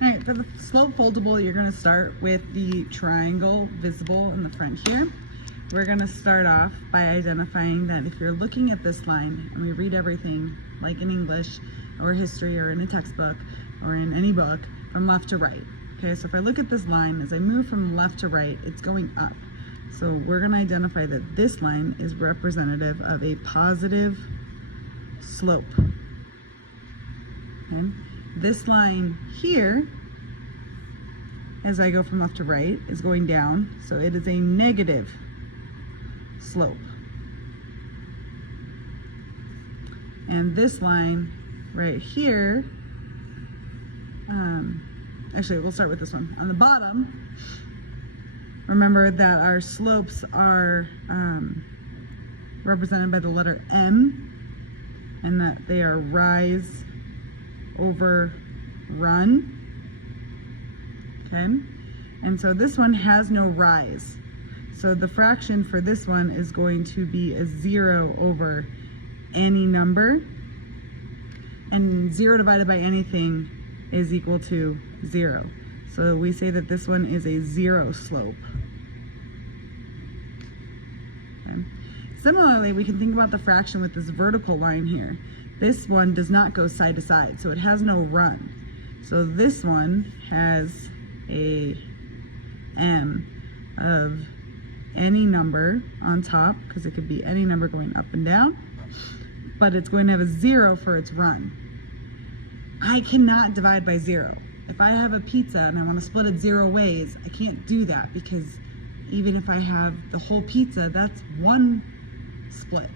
All right, for the slope foldable, you're gonna start with the triangle visible in the front here. We're gonna start off by identifying that if you're looking at this line, and we read everything like in English or history or in a textbook or in any book, from left to right. Okay, so if I look at this line, as I move from left to right, it's going up. So we're gonna identify that this line is representative of a positive slope. Okay. This line here, as I go from left to right, is going down, so it is a negative slope. And this line right here, actually we'll start with this one. On the bottom, remember that our slopes are represented by the letter M, and that they are rise over run. Okay, and so this one has no rise, so the fraction for this one is going to be a 0 over any number, and 0 divided by anything is equal to 0. So we say that this one is a 0 slope. Okay. Similarly, we can think about the fraction with this vertical line here. This one does not go side to side, so it has no run. So this one has a M of any number on top, because it could be any number going up and down, but it's going to have a 0 for its run. I cannot divide by 0. If I have a pizza and I want to split it 0 ways, I can't do that, because even if I have the whole pizza, that's one split.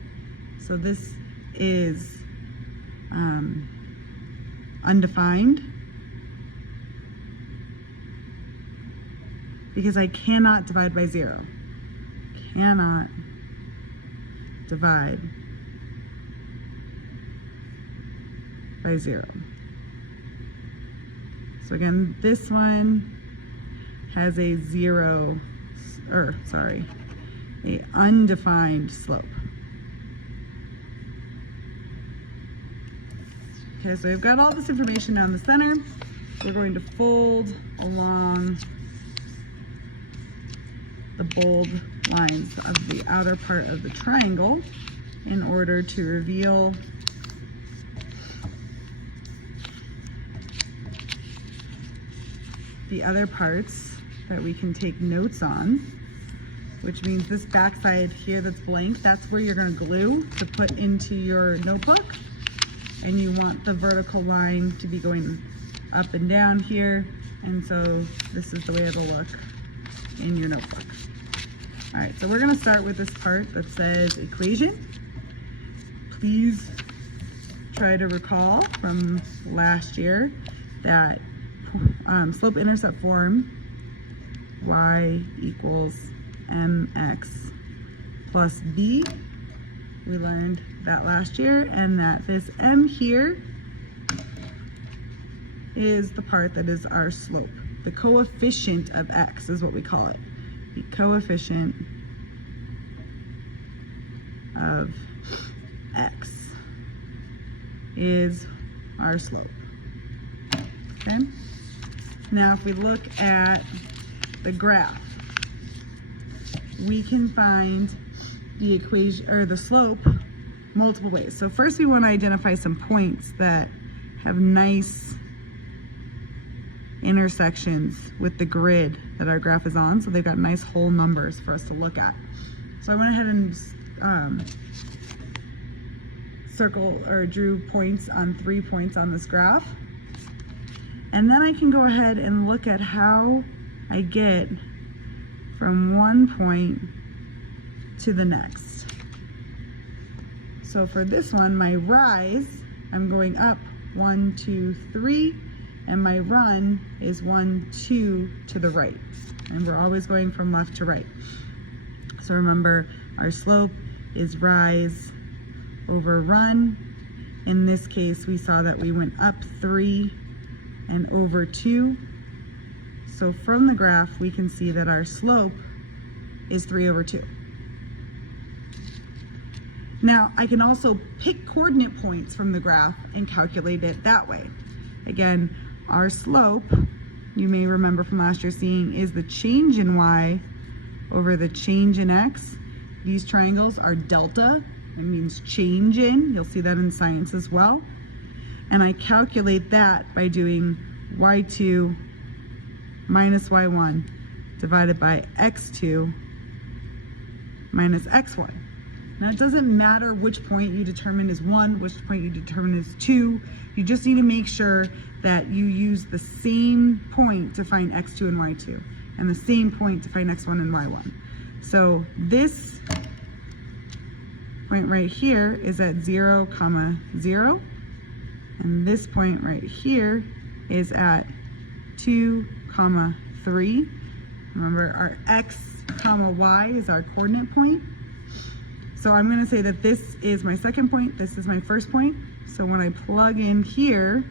So this is undefined, because I cannot divide by 0. Cannot divide by 0. So again, this one has a 0, or sorry, a undefined slope. Okay, so we've got all this information down the center. We're going to fold along the bold lines of the outer part of the triangle in order to reveal the other parts that we can take notes on, which means this backside here that's blank, that's where you're going to glue to put into your notebook. And you want the vertical line to be going up and down here, and so this is the way it'll look in your notebook. All right, so we're going to start with this part that says equation. Please try to recall from last year that slope-intercept form, y equals mx plus b. We learned that last year, and that this m here is the part that is our slope. The coefficient of x is what we call it. The coefficient of x is our slope. Okay? Now if we look at the graph, we can find the equation, or the slope, multiple ways. So first we want to identify some points that have nice intersections with the grid that our graph is on, so they've got nice whole numbers for us to look at. So I went ahead and circle or drew points on 3 points on this graph, and then I can go ahead and look at how I get from one point to the next. So for this one, my rise, I'm going up 1, 2, 3, and my run is 1, 2 to the right. And we're always going from left to right. So remember, our slope is rise over run. In this case, we saw that we went up 3 and over 2. So from the graph, we can see that our slope is 3 over 2. Now, I can also pick coordinate points from the graph and calculate it that way. Again, our slope, you may remember from last year seeing, is the change in y over the change in x. These triangles are delta. It means change in. You'll see that in science as well. And I calculate that by doing y2 minus y1 divided by x2 minus x1. Now it doesn't matter which point you determine is 1, which point you determine is 2. You just need to make sure that you use the same point to find x2 and y2 and the same point to find x1 and y1. So this point right here is at 0, 0. And this point right here is at 2, 3. Remember, our x, y is our coordinate point. So I'm going to say that this is my second point, this is my first point. So when I plug in here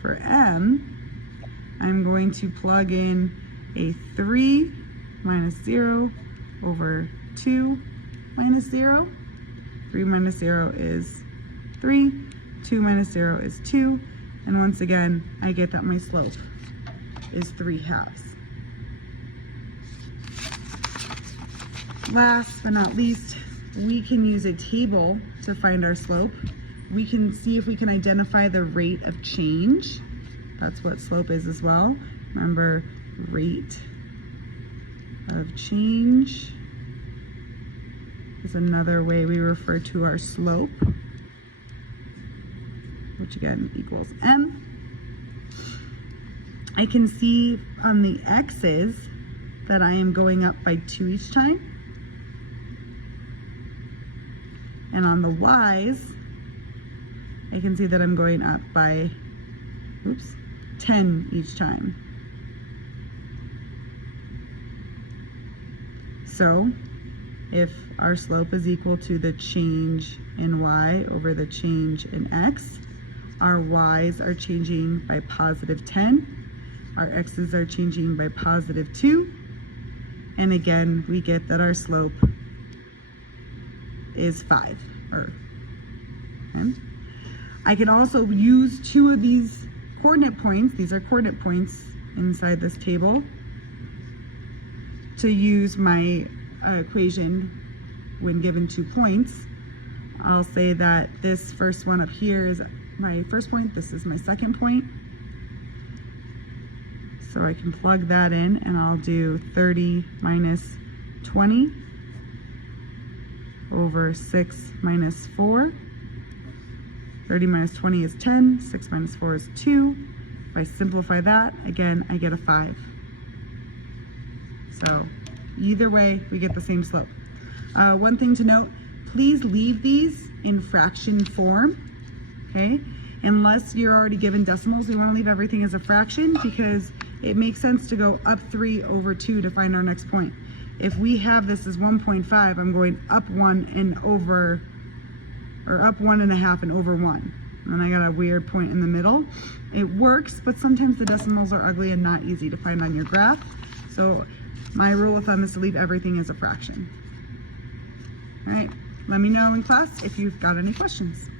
for m, I'm going to plug in a 3 minus 0 over 2 minus 0. 3 minus 0 is 3, 2 minus 0 is 2, and once again, I get that my slope is 3/2. Last but not least, we can use a table to find our slope. We can see if we can identify the rate of change. That's what slope is as well. Remember, rate of change is another way we refer to our slope, which again equals m. I can see on the x's that I am going up by 2 each time. And on the y's, I can see that I'm going up by, 10 each time. So if our slope is equal to the change in y over the change in x, our y's are changing by positive 10, our x's are changing by positive 2, and again, we get that our slope is 5. Okay. I can also use 2 of these coordinate points, these are coordinate points inside this table, to use my equation when given 2 points. I'll say that this first one up here is my first point, this is my second point. So I can plug that in and I'll do 30 minus 20 over 6 minus 4. 30 minus 20 is 10, 6 minus 4 is 2. If I simplify that, again, I get a 5. So either way, we get the same slope. One thing to note, please leave these in fraction form, okay? Unless you're already given decimals, we want to leave everything as a fraction because it makes sense to go up 3 over 2 to find our next point. If we have this as 1.5, I'm going up 1 and over, or up 1.5 and over 1. And I got a weird point in the middle. It works, but sometimes the decimals are ugly and not easy to find on your graph. So my rule of thumb is to leave everything as a fraction. All right, let me know in class if you've got any questions.